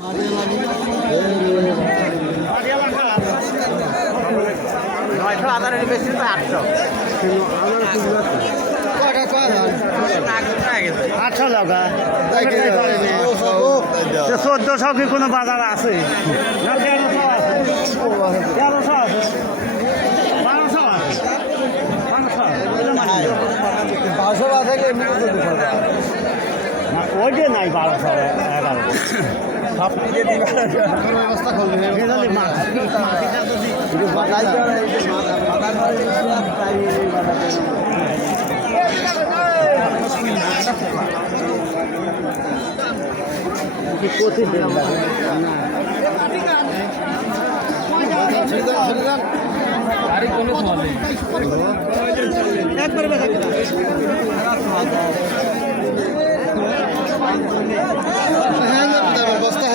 9,000 বেশি তো 800 টাকা 1400 কি কোনো বাজার আছে না? 1300 আছে, 1300 আছে, 1200 আছে, 500 আছে ওইটা নাই 1200 11 সব দিয়ে ব্যবস্থা করবে একবারে বস্তা